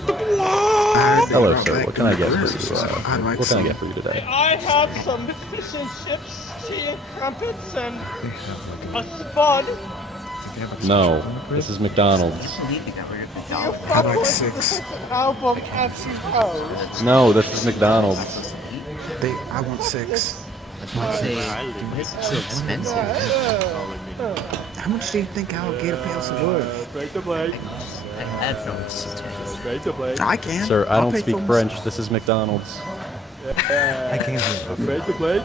Hello, sir. What can I get for you? What can I get for you today? I have some fish and chips, tea and crumpets, and a spud. No, this is McDonald's. I'd like 6. Album as you pose. No, this is McDonald's. I want 6. It's so expensive. How much do you think alligator pants are worth? Break the blade. That film's expensive. Break the blade. I can. Sir, I I'll don't pay speak for French. This is McDonald's. I can't hear. Break the blade.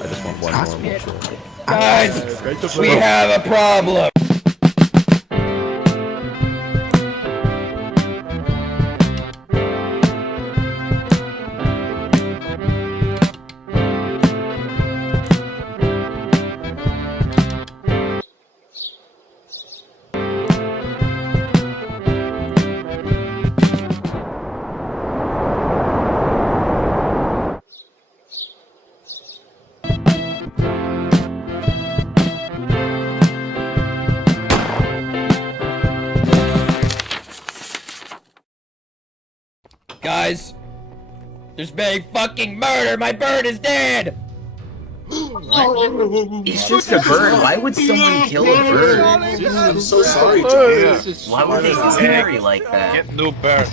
I just want one more milkshake. Guys, We have a problem! Guys, there's been a fucking murder! My bird is dead! It's just a bird. Why would someone kill a bird? I'm so sorry to hear. Why would they scary like that? Get new bird.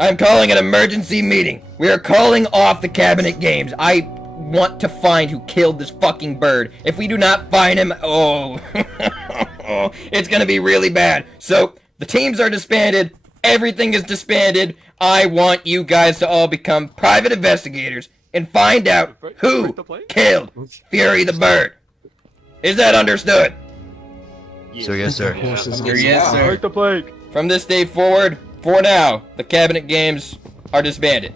I'm calling an emergency meeting. We are calling off the cabinet games. I want to find who killed this fucking bird. If we do not find him, oh, it's gonna be really bad. So, the teams are disbanded. Everything is disbanded. I want you guys to all become private investigators and find out who killed Fury the bird. Is that understood? So yes, sir. Yes, sir. break the plate. From this day forward, for now, the cabinet games are disbanded.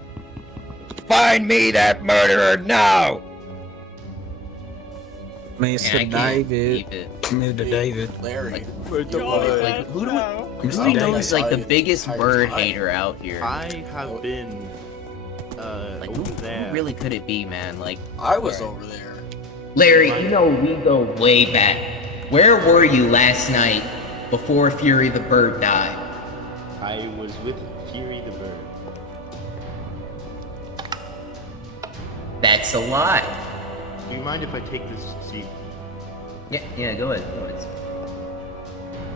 Find me that murderer now! Mr. David. Mr. David. Larry. Break the plate. Like, who knows, like, the biggest bird hater out here? I have been, Like, over who there. really could it be, man? Like, I was over there. Larry, you know we go way back. Where were you last night before Fury the bird died? I was with Fury the bird. That's a lie. Do you mind if I take this seat? Yeah, go ahead.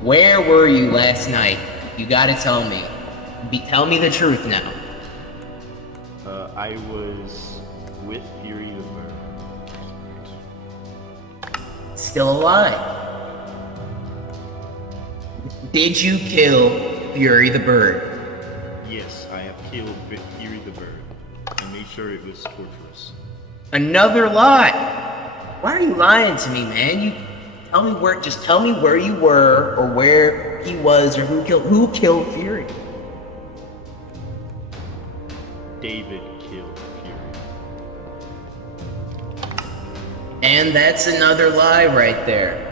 Where were you last night? You gotta tell me. Tell me the truth now. I was with Fury the bird. Still a lie. Did you kill Fury the bird? Yes, I have killed Fury the bird. I made sure it was torturous. Another lie. Why are you lying to me, man? You tell me where. Just tell me where you were, or where he was, or who killed Fury. David killed Fury. And that's another lie right there.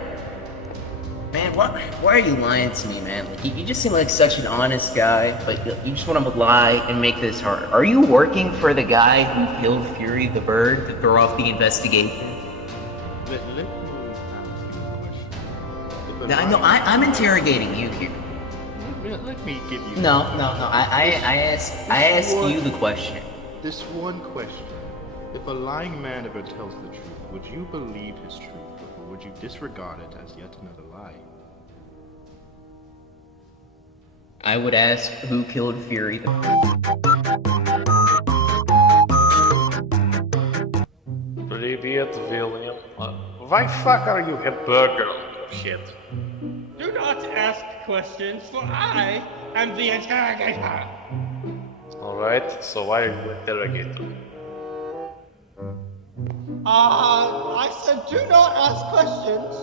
Man, why are you lying to me, man? Like, you just seem like such an honest guy, but you just want to lie and make this hard. Are you working for the guy who killed Fury the bird to throw off the investigation? Let me ask you a question. No, I'm interrogating you here. Let me give you. No. I ask you the question. This one question. If a lying man ever tells the truth, would you believe his truth, or would you disregard it as yet another lie? I would ask who killed Fury the Привет, William. Why fuck are you a burger on your head? Do not ask questions, for I am the interrogator. Alright, so why are you interrogating? I said do not ask questions,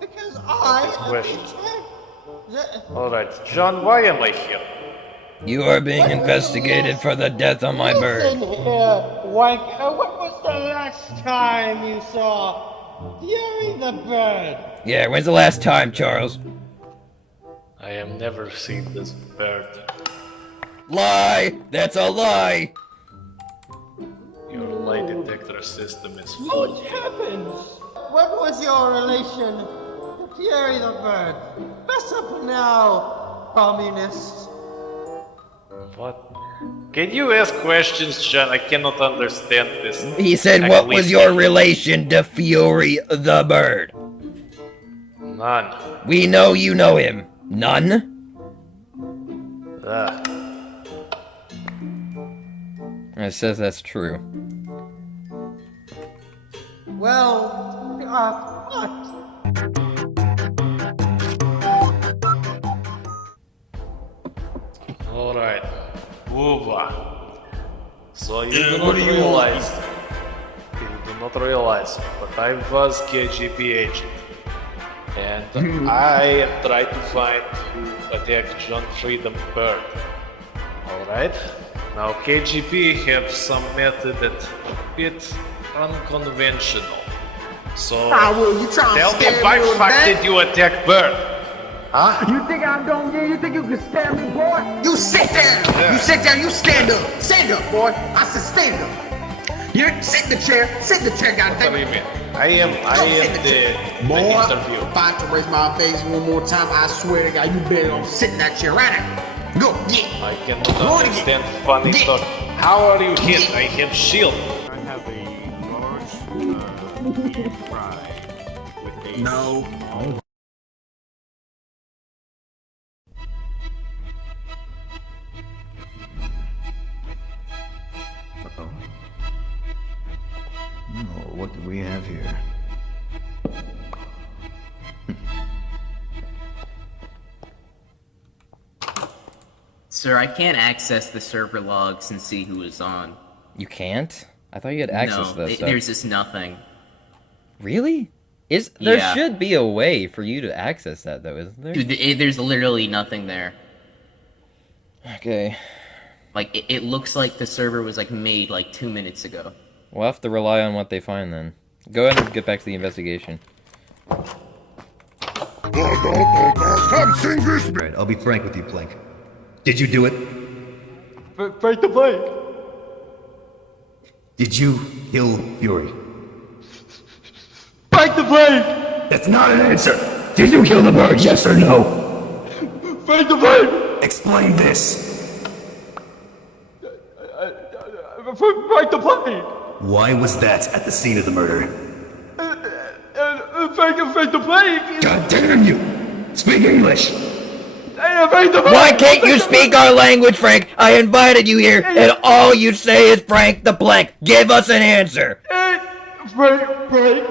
because I am Questions. the Alright, John, why am I here? You are being investigated for the death of my bird. Listen here, wanker. What was the last time you saw Fury the bird? Yeah, when's the last time, Charles? I have never seen this bird. Lie! That's a lie! Your lie detector system is What full. happens? What was your relation to Fury the bird? Fess up now, communists. What? Can you ask questions, John? I cannot understand this. He said, what was your relation to Fury the bird? None. We know you know him. None? It says that's true. Well, what? Alright. Bubba. So you do not realize. You do not realize, but I was KGB agent. And I tried to find who attacked John Freedom Bird. Alright? Now KGB have some method that's a bit unconventional. So tell me why fuck did you attack Bird? Huh? You think I'm gonna get you? Think you can stand me, boy? You sit down! You sit down, you stand up! Stand up, boy! I said stand up! You sit in the chair, goddamn! What do you mean? I am the interview. If I have to raise my face one more time, I swear to God, you better go sit in that chair right now. Go, get! I cannot understand funny talk. How are you hit? I have shield. I have a large deep fry with a No. Uh-oh. Oh, what do we have here? Sir, I can't access the server logs and see who is on. You can't? I thought you had access to that stuff. There's just nothing. Really? There should be a way for you to access that, though, isn't there? Dude, there's literally nothing there. Okay. Like, it looks like the server was, like, made, like, 2 minutes ago. We'll have to rely on what they find, then. Go ahead and get back to the investigation. Come sing this. Alright, I'll be frank with you, Plank. Did you do it? Fight the Plank! Did you kill Fury? Fight the Plank! That's not an answer! Did you kill the bird, yes or no? Fight the Plank! Explain this! Fight the Plank! Why was that at the scene of the murder? Fight the Plank! God damn you! Speak English! Why can't you speak our language, Frank? I invited you here, and all you say is Frank the Plank. Give us an answer. Frank the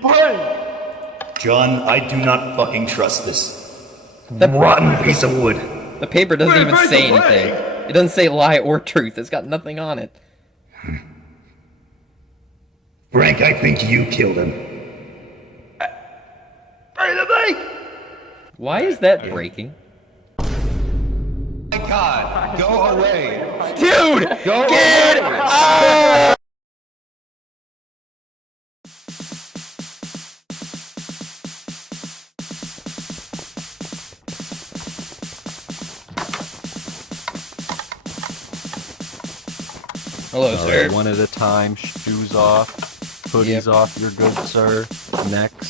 Plank. John, I do not fucking trust this. The rotten piece of wood. The paper doesn't even say anything. It doesn't say lie or truth. It's got nothing on it. Frank, I think you killed him. Fight the Plank! Why is that breaking? My God, go away. Dude! Go Get out! Hello, sir. One at a time, shoes off, hoodies off, you're good, sir. Next.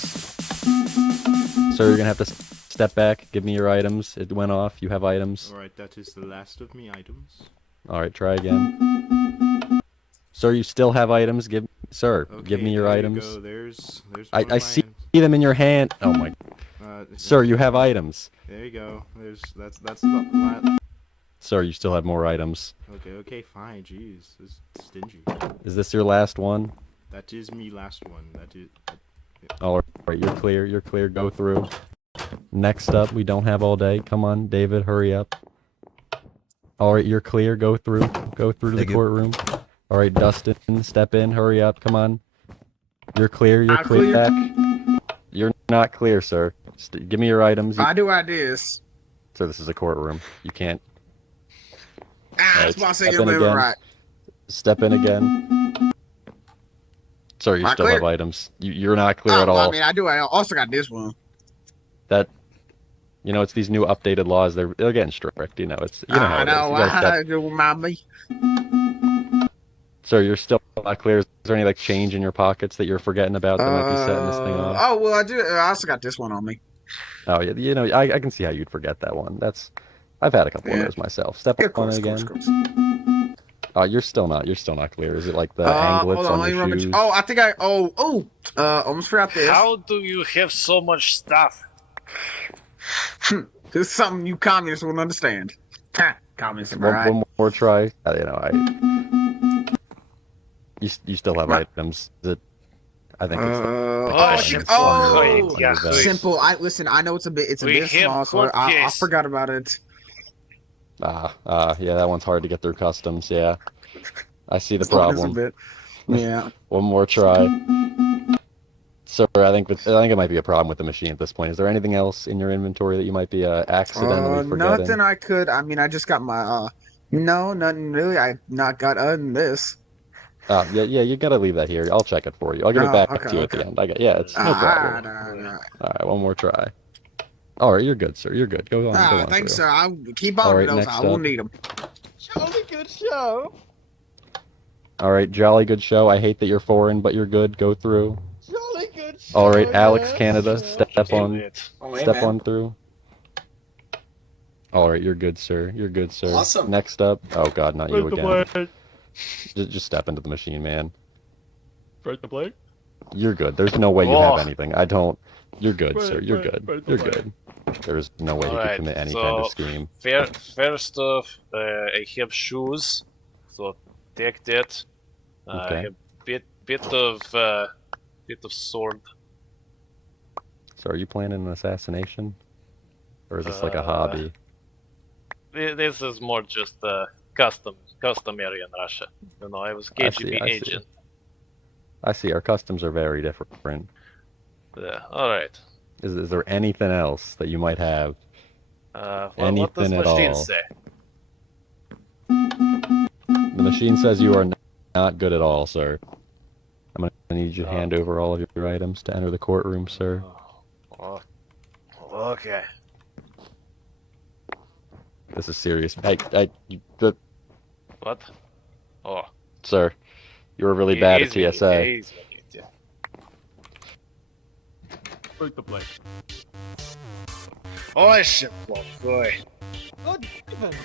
Sir, you're gonna have to step back, give me your items. It went off, you have items. Alright, that is the last of me items. Alright, try again. Sir, you still have items, give me your items. Go. There's I see them in your hand. Oh my. Sir, you have items. There you go. That's the Sir, you still have more items. Okay, fine. Jeez, this is stingy. Is this your last one? That is me last one. That is. Alright, you're clear, go through. Next up, we don't have all day. Come on, David, hurry up. Alright, you're clear, go through to the courtroom. Alright, Dustin, step in, hurry up, come on. You're clear back. You're not clear, sir. Just give me your items. I do ideas. Sir, this is a courtroom. You can't. That's why I say you're living right. Step in again. Sir, you still have items. You're not clear at all. I mean, I do. I also got this one. That, you know, it's these new updated laws. They're getting strict. You know, it's how it is. I know. Remind me. Sir, you're still not clear. Is there any change in your pockets that you're forgetting about that might be setting this thing off? Oh well, I do. I also got this one on me. Oh yeah, you know, I can see how you'd forget that one. I've had a couple of those myself. Step Yeah, on it again. Oh, you're still not clear. Is it like the anglets hold on let me your rummage. shoes? Oh, I think almost forgot this. How do you have so much stuff? This is something you communists won't understand. Communism, alright? One more try. You know, you still have items. Is it? I think it's simple. Listen. I know it's a bit small, so I forgot about it. Yeah, that one's hard to get through customs. Yeah, I see the This one is a problem. bit- Yeah. One more try. Sir, I think it might be a problem with the machine at this point. Is there anything else in your inventory that you might be accidentally forgetting? Nothing I could. I mean, I just got my no, nothing really. I not got this. Yeah, you gotta leave that here. I'll check it for you. I'll give it back to you at the end. It's no problem. All right, one more try. All right, you're good, sir. You're good. Go on. Thanks, through. sir. I'll keep on with those. I will need them. Jolly good show. All right, jolly good show. I hate that you're foreign, but you're good. Go through. Jolly good show. All right, Alex, yeah. Canada, step on man. on through. All right, you're good, sir. You're good, sir. Awesome. Next up. Oh God, not you again. Just step into the machine, man. You're good. There's no way you have anything. You're good, sir. You're good. You're good. There's no way you could commit any kind of scheme. First off, I have shoes, so take that. Okay. I have bit of sword. So are you planning an assassination? Or is this like a hobby? This is more just customary in Russia. You know, I was KGB agent. I see. Our customs are very different. Yeah, alright. Is there anything else that you might have? What does the machine say? The machine says you are not good at all, sir. I'm gonna need you to hand over all of your items to enter the courtroom, sir. Okay. This is serious. What? Oh. Sir, you were really bad at TSA. Oh, shit, boy. Good heavens.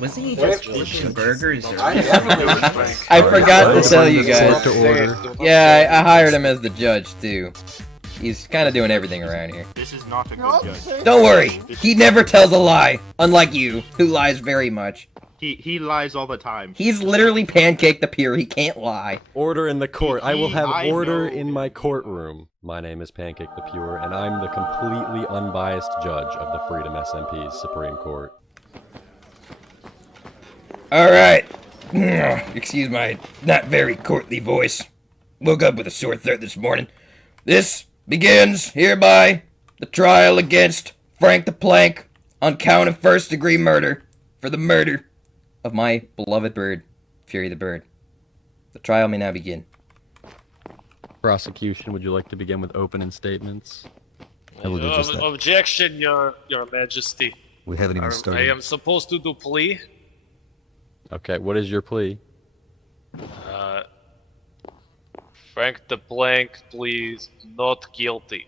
Wasn't he just flipping burgers? I forgot to tell you guys. Yeah, I hired him as the judge too. He's kind of doing everything around here. This is not a good judge. Don't worry, he never tells a lie, unlike you, who lies very much. He lies all the time. He's literally Pancake the Pure, he can't lie. Order in the court. I will have I order know. in my courtroom. My name is Pancake the Pure, and I'm the completely unbiased judge of the Freedom SMP's Supreme Court. Alright. Excuse my not very courtly voice. Woke up with a sore throat this morning. This begins hereby the trial against Frank the Plank on count of first-degree murder for the murder of my beloved bird, Fury the Bird. The trial may now begin. Prosecution, would you like to begin with opening statements? Objection, your majesty. We haven't even started. I am supposed to do plea. Okay, what is your plea? Frank the Plank, please, not guilty.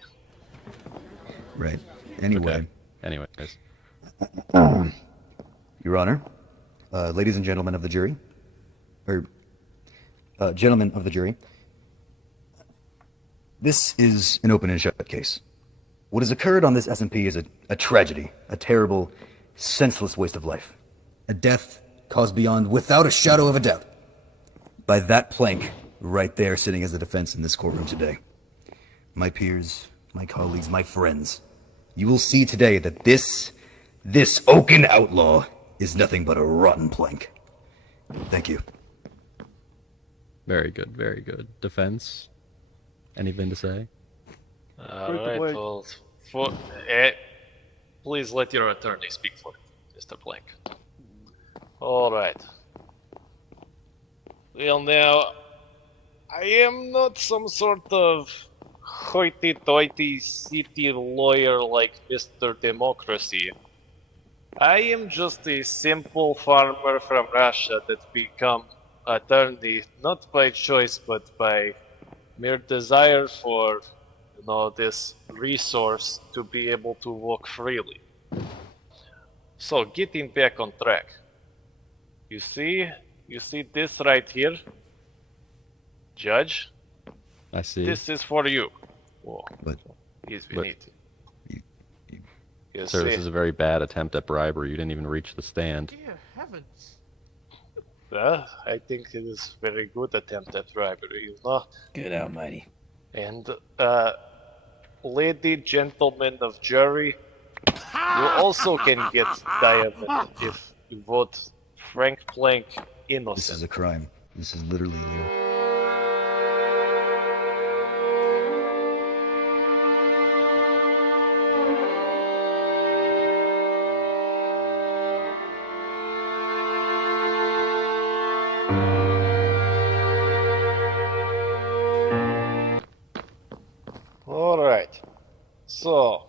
Right. Anyway. Okay. Anyways. Your Honor, ladies and gentlemen of the jury, gentlemen of the jury, this is an open and shut case. What has occurred on this SMP is a tragedy, a terrible, senseless waste of life. A death caused beyond, without a shadow of a doubt, by that Plank right there sitting as the defense in this courtroom today. My peers, my colleagues, my friends, you will see today that this oaken outlaw is nothing but a rotten Plank. Thank you. Very good, very good. Defense? Anything to say? Alright, well, please let your attorney speak for it, Mr. Plank. Alright. Well, now, I am not some sort of hoity-toity city lawyer like Mr. Democracy. I am just a simple farmer from Russia that become attorney not by choice but by mere desire for, this resource to be able to walk freely. So, getting back on track. You see this right here? Judge? I see. This is for you. Whoa. But He's beneath. You sir, see? this is a very bad attempt at bribery. You didn't even reach the stand. Dear heavens. I think it is very good attempt at bribery, you know? Good almighty. And, lady, gentlemen of jury, you also can get diamond if you vote Frank Plank innocent. this is a crime. This is literally illegal. Alright. So,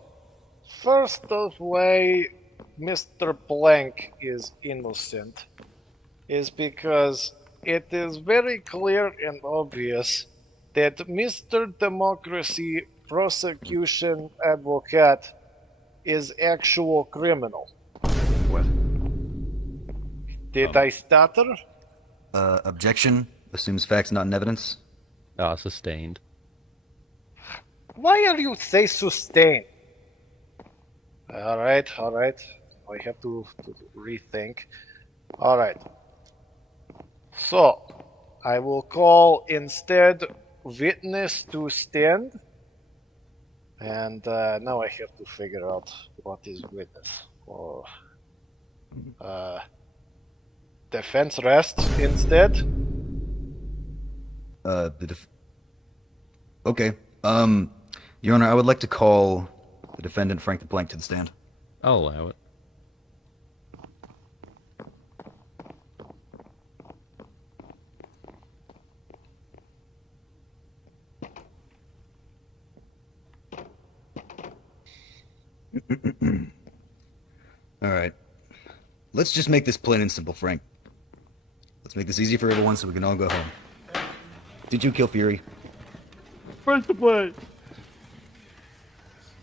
first of why Mr. Plank is innocent is because it is very clear and obvious that Mr. Democracy Prosecution Advocate is actual criminal. What? Did I stutter? Objection. Assumes facts not in evidence. Sustained. Why are you say sustain? Alright. I have to rethink. Alright. So, I will call instead witness to stand. And now I have to figure out what is witness. Or defense rest instead. Okay. Your Honor, I would like to call the defendant Frank the Plank to the stand. I'll allow it. Alright. Let's just make this plain and simple, Frank. Let's make this easy for everyone so we can all go home. Did you kill Fury? First to play.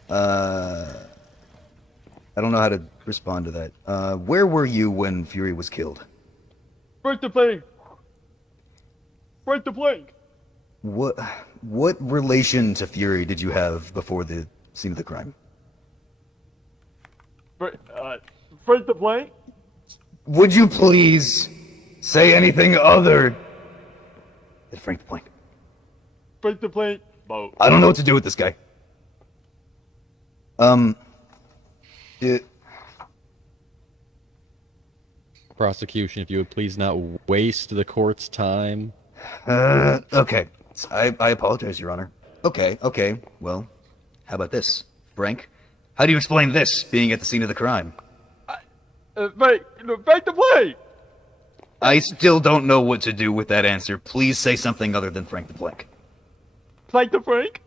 I don't know how to respond to that. Where were you when Fury was killed? First to play. First to play. What relation to Fury did you have before the scene of the crime? First to play. Would you please say anything other than Frank the Plank? First to play. I don't know what to do with this guy. Prosecution, if you would please not waste the court's time. Okay. I apologize, Your Honor. Okay. Well, how about this? Frank, how do you explain this being at the scene of the crime? Frank to play. I still don't know what to do with that answer. Please say something other than Frank the Plank. Plank to Frank.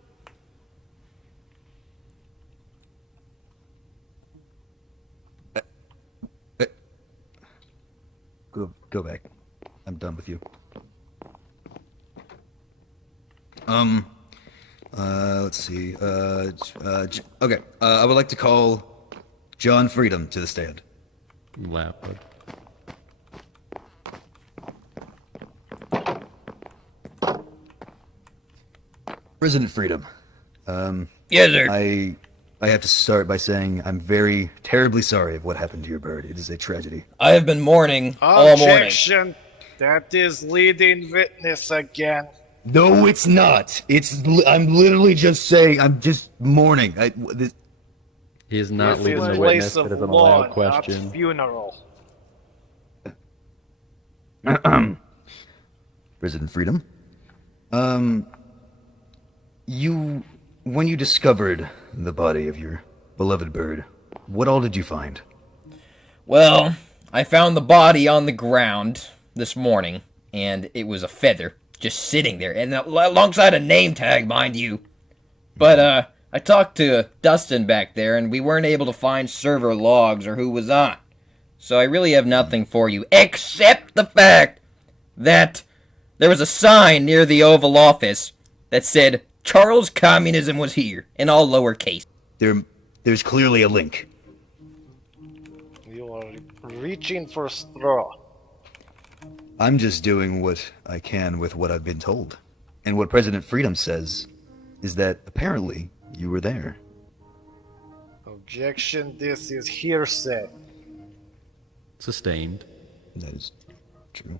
Go back. I'm done with you. Let's see. Okay. I would like to call John Freedom to the stand. Loud. President Freedom. Yes, sir. I have to start by saying I'm very terribly sorry of what happened to your bird. It is a tragedy. I have been mourning all morning. Objection! That is leading witness again. No, it's not. I'm literally just saying. I'm just mourning. He is not This leading is the place witness. It of is an law, allowed question. not funeral. President Freedom. When you discovered the body of your beloved bird, what all did you find? Well, I found the body on the ground this morning, and it was a feather just sitting there, and alongside a name tag, mind you. But I talked to Dustin back there, and we weren't able to find server logs or who was on. So I really have nothing for you, except the fact that there was a sign near the Oval Office that said, Charles Communism was here, in all lowercase. There's clearly a link. You are reaching for a straw. I'm just doing what I can with what I've been told. And what President Freedom says is that apparently you were there. Objection, this is hearsay. Sustained. That is true.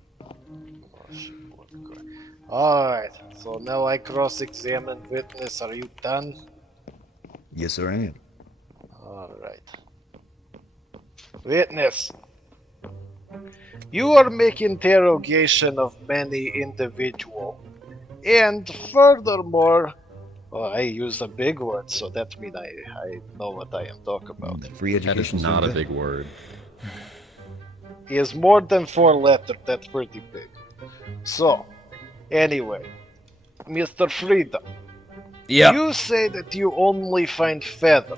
Alright, so now I cross-examine witness. Are you done? Yes, sir, I am. Alright. Witness. You are making interrogation of many individuals. And furthermore, I used a big word, so that means I know what I am talking about. Free education That is not a big word. He is more than 4 letters, that's pretty big. So, anyway, Mr. Freedom. Yeah. You say that you only find feather.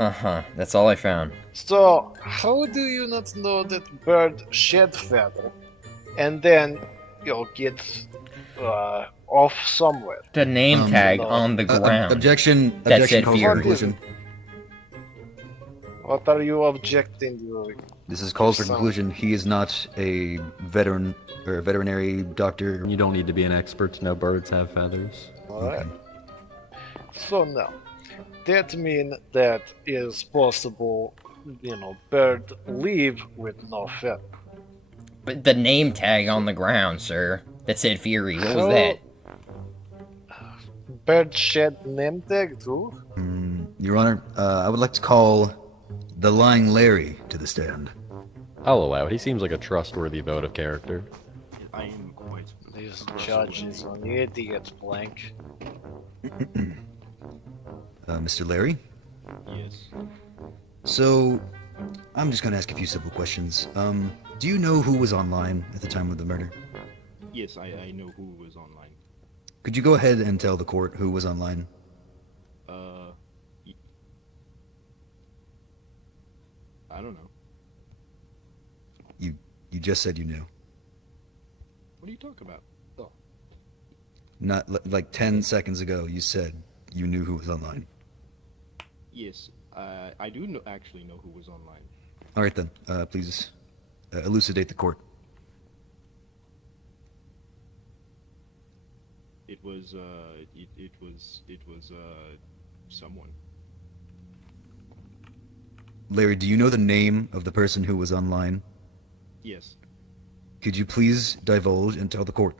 Uh-huh, that's all I found. So, how do you not know that bird shed feather and then, get off somewhere? The name tag no. on the ground. Objection. That Objection said calls for fear. conclusion. What are you objecting? This is calls for Some- conclusion. He is not a veteran or a veterinary doctor. You don't need to be an expert to know birds have feathers. Alright. So now, that means that is possible, bird leave with no feather. But the name tag on the ground, sir. That said Fury. What was that? Bird shed name tag too? Your Honor, I would like to call the lying Larry to the stand. I'll allow it. He seems like a trustworthy vote of character. I am quite. This judge is an idiot, Blank. Mr. Larry? Yes. So, I'm just gonna ask a few simple questions. Do you know who was online at the time of the murder? Yes, I know who was online. Could you go ahead and tell the court who was online? I don't know. You just said you knew. What are you talking about? Oh. Not like 10 seconds ago, you said you knew who was online. Yes, I do actually know who was online. All right then, please elucidate the court. It was someone. Larry, do you know the name of the person who was online? Yes. Could you please divulge and tell the court?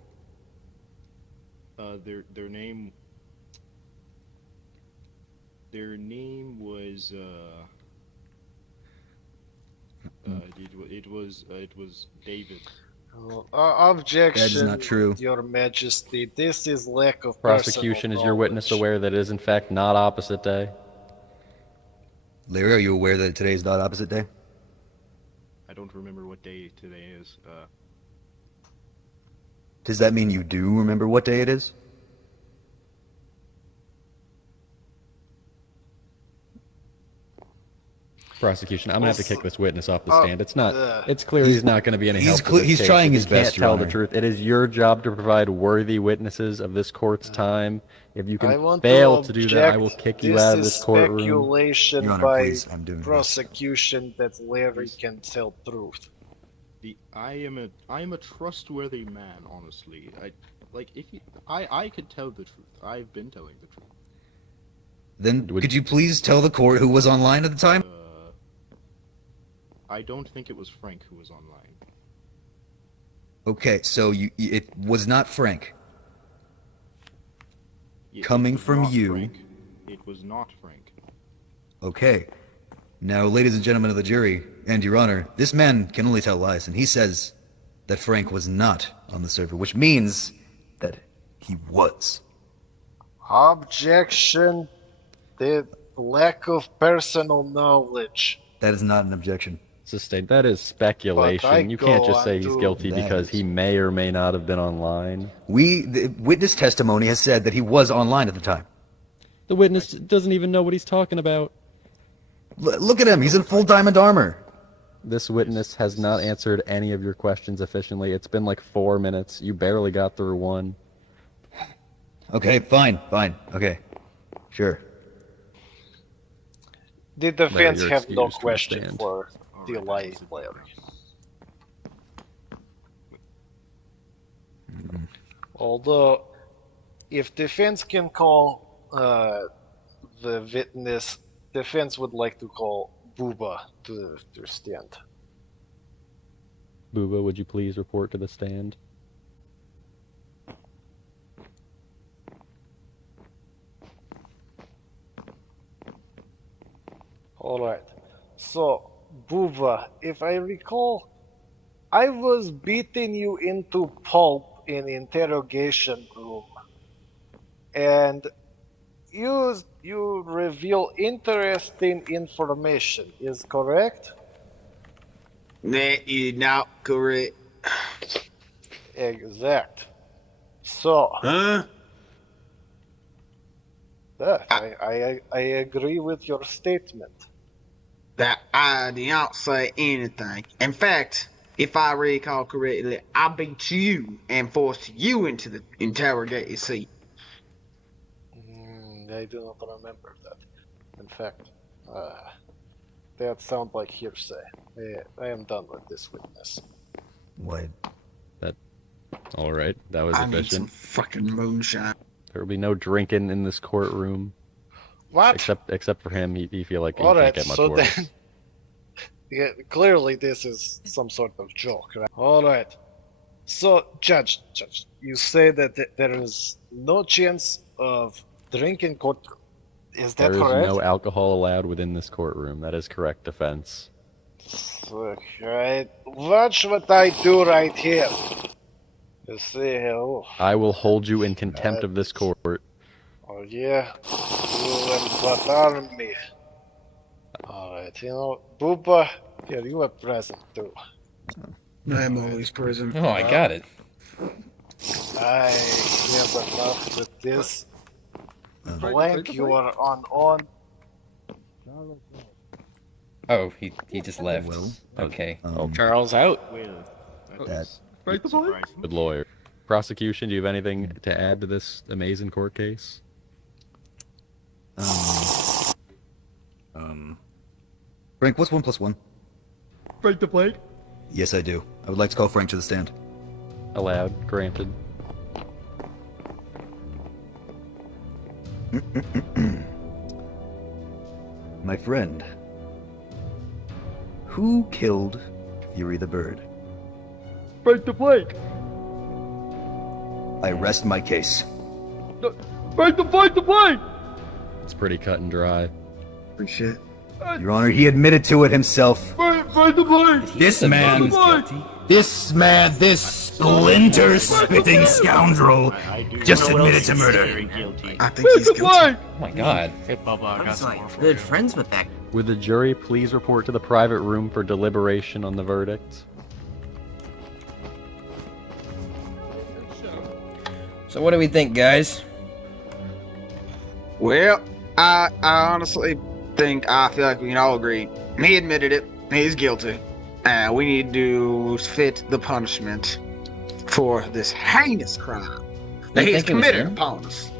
Their name was it was David. Objection. That is not true. Your Majesty. This is lack of Prosecution, is your witness aware that it is in fact not opposite day? Larry, are you aware that today is not opposite day? I don't remember what day today is. Does that mean you do remember what day it is? Prosecution, I'm gonna have to kick this witness off the stand. It's not. It's clear he's not going to be any help. to this He's case. trying If his he best, can't Your tell the Honor. truth. It is your job to provide worthy witnesses of this court's time. If you I can want fail to to do that, I will object. kick you out of This this is courtroom. speculation Your Honor, by please, I'm doing this. prosecution that Larry can tell truth. I am a trustworthy man, honestly. I could tell the truth. I've been telling the truth. Then could you please tell the court who was online at the time? I don't think it was Frank who was online. Okay, so it was not Frank. Yes, Coming it was from not you. Frank. It was not Frank. Okay. Now, ladies and gentlemen of the jury, and Your Honor, this man can only tell lies, and he says that Frank was not on the server, which means that he was. Objection. The lack of personal knowledge. That is not an objection. Sustained. That is speculation. You can't just say he's guilty That because is- he may or may not have been online. The witness testimony has said that he was online at the time. The witness doesn't even know what he's talking about. Look at him. He's in full diamond armor. This witness has not answered any of your questions efficiently. It's been like 4 minutes. You barely got through one. Okay, fine. Okay. Sure. The defense you're have no excused from the question stand. for the lie player. Although, if defense can call the witness, defense would like to call Bubba to the stand. Bubba, would you please report to the stand? Alright. So, Bubba, if I recall, I was beating you into pulp in interrogation room. And you reveal interesting information, is correct? That is not correct. Exact. So, Huh? I agree with your statement. That I did not say anything. In fact, if I recall correctly, I beat you and forced you into the interrogator seat. I do not remember that. In fact, that sounds like hearsay. I am done with this witness. What? All right, that was I need some efficient. fucking moonshine. There will be no drinking in this courtroom. What? Except for him, he feel like he All can't right, get much so worse. then, yeah, clearly this is some sort of joke, right? All right. So, Judge, you say that there is no chance of drinking courtroom. Is that There is correct? no alcohol allowed within this courtroom. That is correct, defense. Right. Watch what I do right here. You see, oh, I will hold you in contempt of this court. oh yeah, you will but harm me. Alright, you know, Bubba, here, you are present too. I'm always present. Oh, I got it. I have enough with this. Blank, you are on. Oh, he just left. Well, Okay. Charles out. Good lawyer. Prosecution, do you have anything to add to this amazing court case? Frank, what's 1 + 1? Break the plate. Yes, I do. I would like to call Frank to the stand. Allowed. Granted. My friend, who killed Fury the Bird? Break the plate. I rest my case. Break the plate. It's pretty cut and dry. Shit. Your Honor, he admitted to it himself. Break the plate. This man, this splinter-spitting scoundrel just admitted to murder. I think he's guilty. Oh my god. Hey, Bubba, I got some more for Good you. friends with that. Would the jury please report to the private room for deliberation on the verdict? So what do we think, guys? Well, I honestly I feel like we can all agree. He admitted it. He's guilty. We need to fit the punishment for this heinous crime that he has committed upon us.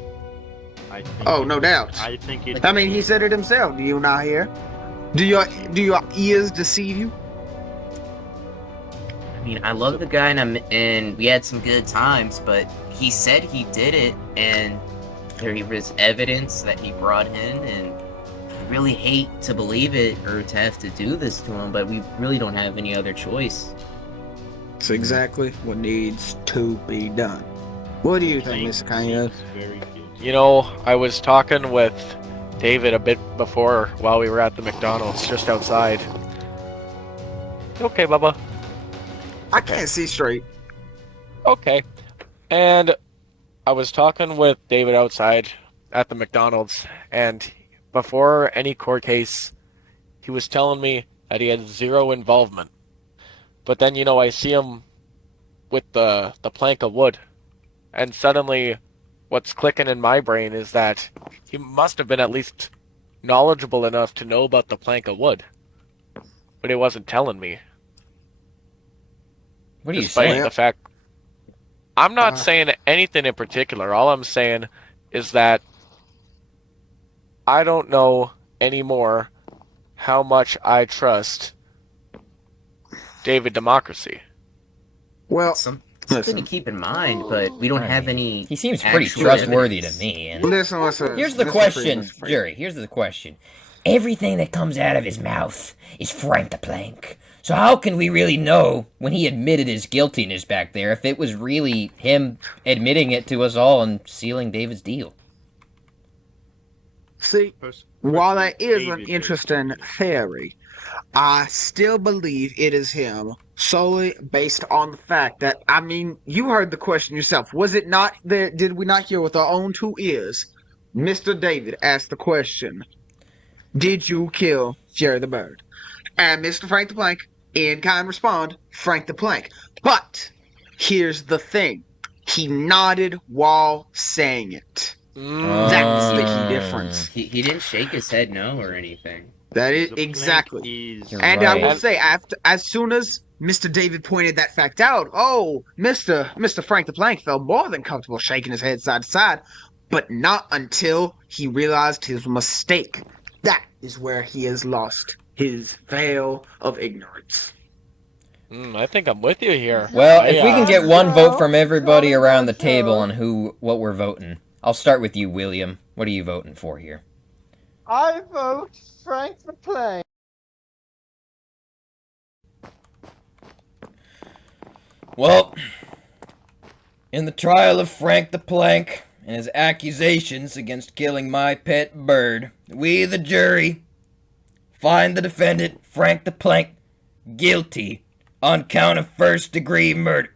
Oh, no doubt. I think it. I mean, he said it himself. Do you not hear? Do your ears deceive you? I mean, I love the guy, and we had some good times, but he said he did it, and there was evidence that he brought in, and I really hate to believe it or to have to do this to him, but we really don't have any other choice. It's exactly what needs to be done. What do you think, Mr. Kanye? You know, I was talking with David a bit before while we were at the McDonald's just outside. Okay, Bubba. I can't see straight. Okay. And I was talking with David outside at the McDonald's, and before any court case, he was telling me that he had zero involvement. But then, you know, I see him with the plank of wood, and suddenly what's clicking in my brain is that he must have been at least knowledgeable enough to know about the plank of wood. But he wasn't telling me. What are you Despite saying? the fact, I'm not saying anything in particular. All I'm saying is that I don't know anymore how much I trust David Democracy. Well, something to keep in mind, but we don't have any. He seems pretty actual trustworthy evidence. to me. And listen. here's the question, Jerry. Here's the question. Everything that comes out of his mouth is Frank the Plank. So how can we really know when he admitted his guiltiness back there if it was really him admitting it to us all and sealing David's deal? See, while that is an interesting theory, I still believe it is him solely based on the fact that, I mean, you heard the question yourself. Was it not that, did we not hear with our own two ears? Mr. David asked the question, did you kill Jerry the Bird? And Mr. Frank the Plank, in kind respond, Frank the Plank. But here's the thing. He nodded while saying it. That's the key difference. He didn't shake his head no or anything. That is exactly. And I will say, as soon as Mr. David pointed that fact out, oh, Mr. Frank the Plank felt more than comfortable shaking his head side to side, but not until he realized his mistake. That is where he has lost his veil of ignorance. I think I'm with you here. Well, if we can get one vote from everybody around the table on what we're voting. I'll start with you, William. What are you voting for here? I vote Frank the Plank. Well, in the trial of Frank the Plank and his accusations against killing my pet bird, we, the jury, find the defendant, Frank the Plank, guilty on count of first-degree murder.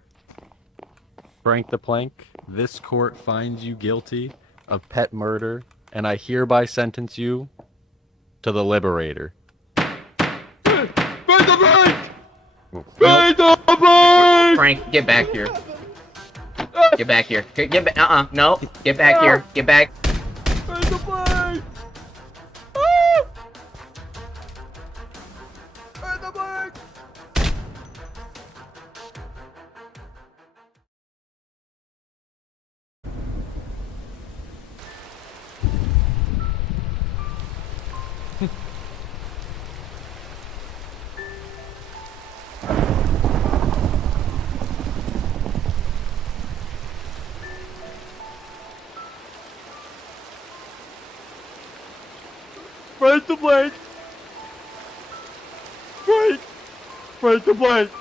Frank the Plank, this court finds you guilty of pet murder, and I hereby sentence you to the Liberator. Frank, get back here. Get back here. Get back. No. Get back here. Get back. Frank the Plank. Frank the Plank.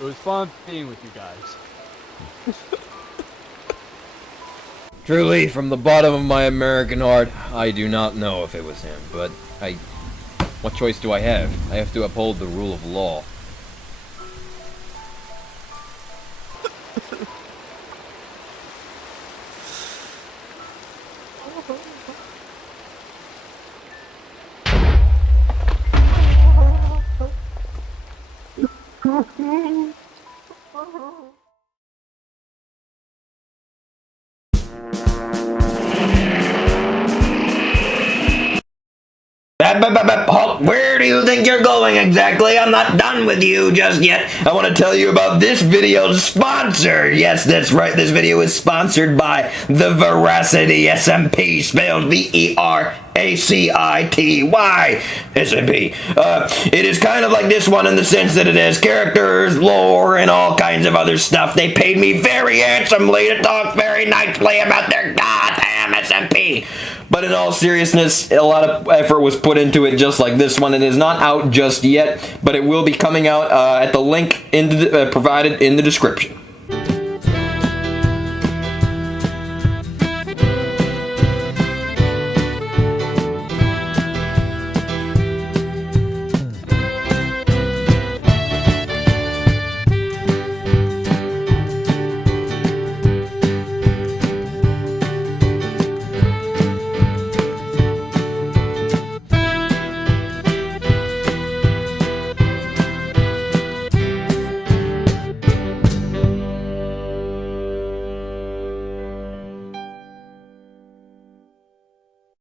It was fun being with you guys. Truly, from the bottom of my American heart, I do not know if it was him, but what choice do I have? I have to uphold the rule of law. Halt, where do you think you're going exactly? I'm not done with you just yet. I want to tell you about this video's sponsor. Yes, that's right. This video is sponsored by the Veracity SMP, spelled Veracity SMP. It is kind of like this one in the sense that it has characters, lore, and all kinds of other stuff. They paid me very handsomely to talk very nicely about their goddamn SMP. But in all seriousness, a lot of effort was put into it, just like this one. It is not out just yet, but it will be coming out at the link provided in the description.